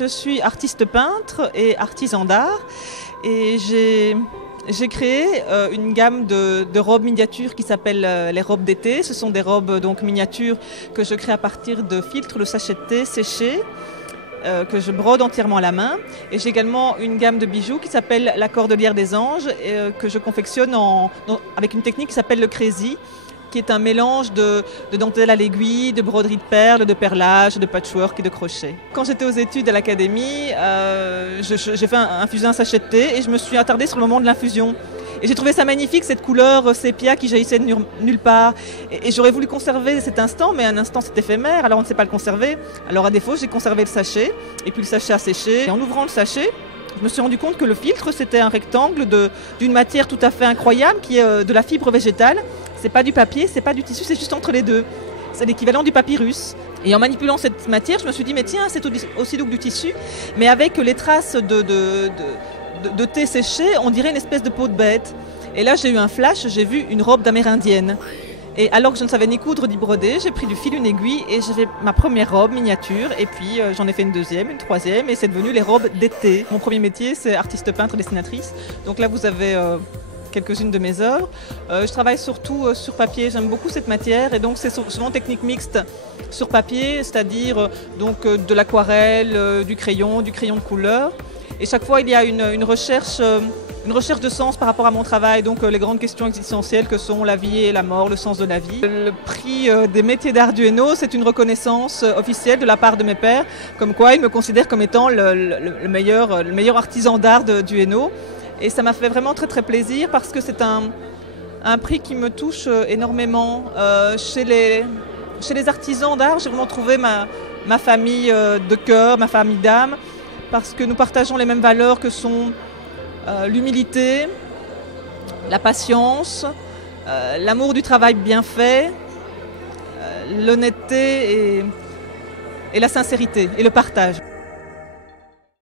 Je suis artiste peintre et artisan d'art et j'ai créé une gamme de robes miniatures qui s'appellent les robes d'été. Ce sont des robes donc miniatures que je crée à partir de filtres de sachets de thé séchés que je brode entièrement à la main. Et j'ai également une gamme de bijoux qui s'appelle la Cordelière des Anges que je confectionne avec une technique qui s'appelle le crazy, qui est un mélange de dentelle à l'aiguille, de broderie de perles, de perlage, de patchwork et de crochet. Quand j'étais aux études à l'académie, j'ai fait infuser un sachet de thé et je me suis attardée sur le moment de l'infusion. Et j'ai trouvé ça magnifique, cette couleur sépia qui jaillissait de nulle part. Et j'aurais voulu conserver cet instant, mais un instant c'est éphémère, alors on ne sait pas le conserver. Alors à défaut, j'ai conservé le sachet, et puis le sachet a séché. Et en ouvrant le sachet, je me suis rendu compte que le filtre, c'était un rectangle d'une matière tout à fait incroyable, qui est de la fibre végétale. C'est pas du papier, c'est pas du tissu, c'est juste entre les deux. C'est l'équivalent du papyrus. Et en manipulant cette matière, je me suis dit, mais tiens, c'est aussi doux que du tissu, mais avec les traces de thé séché, on dirait une espèce de peau de bête. Et là, j'ai eu un flash, j'ai vu une robe d'amérindienne. Et alors que je ne savais ni coudre ni broder, j'ai pris du fil, une aiguille et j'ai fait ma première robe miniature. Et puis j'en ai fait une deuxième, une troisième et c'est devenu les robes d'été. Mon premier métier, c'est artiste peintre dessinatrice. Donc là, vous avez quelques-unes de mes œuvres. Je travaille surtout sur papier, j'aime beaucoup cette matière et donc c'est souvent technique mixte sur papier, c'est-à-dire de l'aquarelle, du crayon de couleur. Et chaque fois, il y a une recherche de sens par rapport à mon travail, donc les grandes questions existentielles que sont la vie et la mort, le sens de la vie. Le prix des métiers d'art du Hainaut, c'est une reconnaissance officielle de la part de mes pairs, comme quoi ils me considèrent comme étant le meilleur artisan d'art du Hainaut. Et ça m'a fait vraiment très très plaisir parce que c'est un prix qui me touche énormément. Chez les artisans d'art, j'ai vraiment trouvé ma famille de cœur, ma famille d'âme, parce que nous partageons les mêmes valeurs que sont l'humilité, la patience, l'amour du travail bien fait, l'honnêteté et la sincérité et le partage.